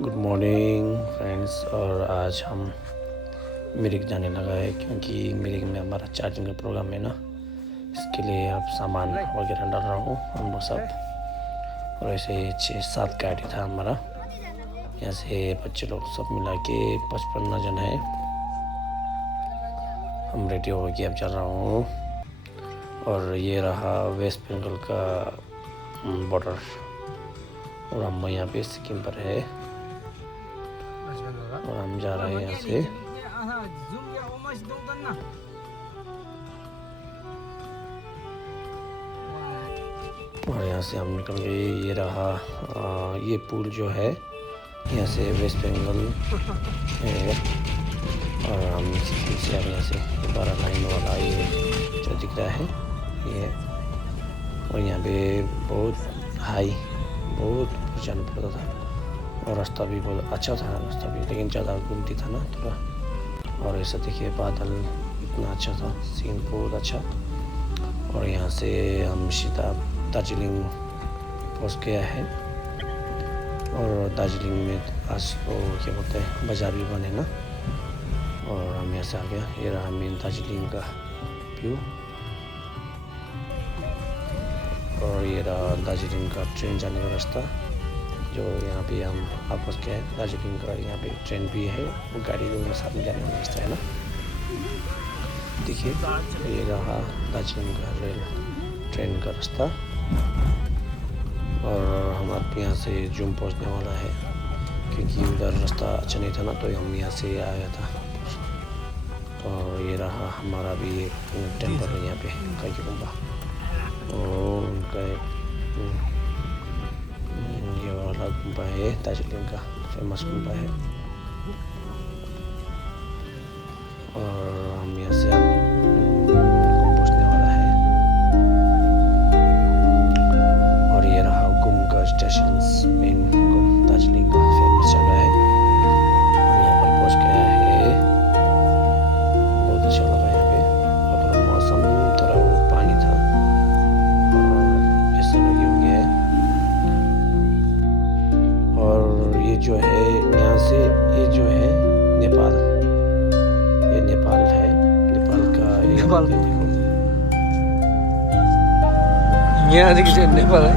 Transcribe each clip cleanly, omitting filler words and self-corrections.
Good morning friends. और आज हम मिरिक जाने लगा है क्योंकि मिरिक में हमारा चार्जिंग का प्रोग्राम है ना, इसके लिए अब सामान वगैरह डाल रहा हूँ हम लोग सब। और ऐसे 6-7 गाड़ी था हमारा, यहाँ से बच्चे लोग सब मिला के 55 जन है। हम रेडी हो गए, अब चल रहा हूँ। और ये रहा वेस्ट बंगाल का बॉर्डर और हम यहाँ पे सिक्किम पर है और हम जा रहे हैं यहाँ से। और यहाँ से हम निकल गए। ये रहा ये पुल जो है यहाँ से वेस्ट बंगाल है और हम सिक्किम से अब यहाँ से 12 लाइन वाला ये जो दिख रहा है ये है। और यहाँ पे बहुत हाई बहुत जाना पड़ता था और रास्ता भी बहुत अच्छा था, रास्ता भी लेकिन ज़्यादा घूमती था ना थोड़ा। और ऐसा देखिए बादल इतना अच्छा था, सीन बहुत अच्छा। और यहाँ से हम सीधा दार्जिलिंग पहुँच गया है। और दार्जिलिंग में आज तो क्या बोलते हैं बाज़ार भी बने ना, और हम यहाँ से आ गया। ये रहा मेन दार्जिलिंग का व्यू। और ये रहा दार्जिलिंग का ट्रेन जाने का रास्ता जो यहाँ पे हम वापस गए। दार्जिलिंग का यहाँ पे ट्रेन भी है, वो गाड़ी दोनों साथ में जाने का रास्ता है ना। देखिए ये रहा दार्जिलिंग का रेल ट्रेन का रास्ता। और हम अब यहाँ से जूम पहुँचने वाला है क्योंकि उधर रास्ता अच्छा नहीं था ना, तो हम यहाँ से आया था। और ये रहा हमारा भी एक टेम्पल है यहाँ पे काकी गुम्बा, और उनका ये वाला गुम्बा है दार्जिलिंग का फेमस गुम्बा है। और हम यहाँ से पहुँचने वाला है। और ये रहा गुम का स्टेशन, मेन गुम दार्जिलिंग का फेमस जगह है। हम यहाँ पर पहुँच गया है, बहुत अच्छा लगा यहाँ पे। और थोड़ा मौसम थोड़ा वो पानी था और ऐसा लगी हुई है। और ये जो है यहाँ से ये जो है नेपाल, ये नेपाल है, नेपाल का ये नेपाल देखो यहाँदेखि चाहिँ नेपाल है,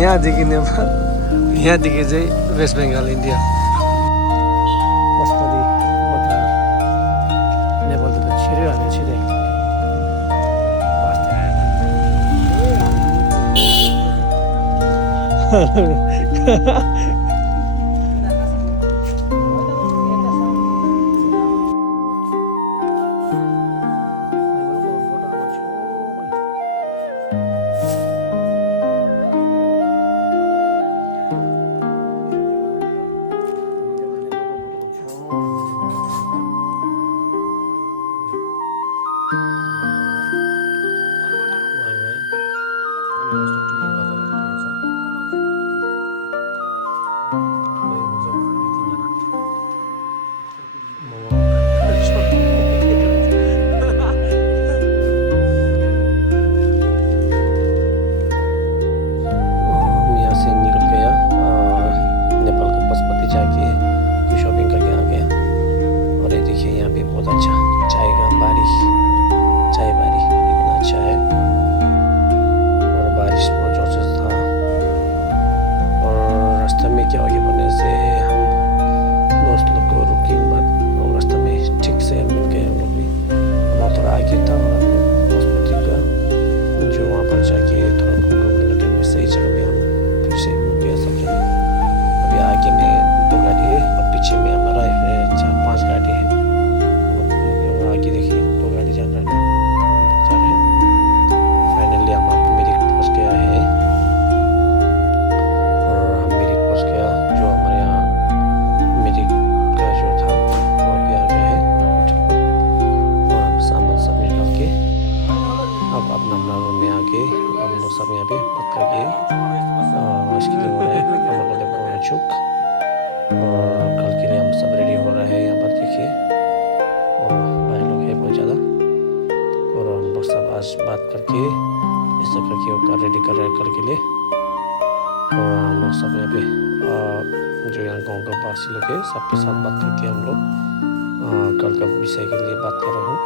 यहाँदेखि नेपाल, यहाँदेखि चाहिँ वेस्ट बेङ्गाल इन्डिया। कस्तरी बता नेपाल त छिर्यो हाल्यो छिरै वास्ते आएर। क्या आगे बढ़ने से हम दोस्त लोग को रुके बाद और रास्ते में ठीक से मिल गए हम लोग भी। वहाँ थोड़ा आगे था और हॉस्पिटल का जो वहाँ पर जाके थोड़ा घूम घूम में सही जगह में हम फिर से मिल गया सब जगह। अभी आगे में 2 गाड़ी है और पीछे में हमारा 4-5 गाड़ी है। आगे देखिए 2 गाड़ी जा रहे हैं। फाइनली हम अब मिरिक पहुँच गया है। सब यहाँ पे पक्का के इसके लिए हो रहा है अलग अलग चुक। और कल के लिए हम सब रेडी हो रहे हैं यहाँ पर देखिए। और भाई लोग है बहुत ज़्यादा और हम लोग सब आज बात करके ऐसा करके रेडी कर रहे हैं कल के लिए। और हम लोग सब यहाँ पे जो यहाँ गाँव का वासी लोग है सबके साथ बात करके हम लोग कल का विषय के लिए बात कर रहा हूँ।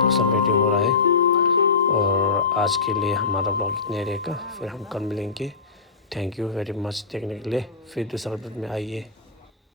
तो सब रेडी हो रहा है और आज के लिए हमारा ब्लॉग इतने रहेगा, फिर हम कल मिलेंगे। थैंक यू वेरी मच देखने के लिए। फिर दूसरा ब्लॉग में आइए।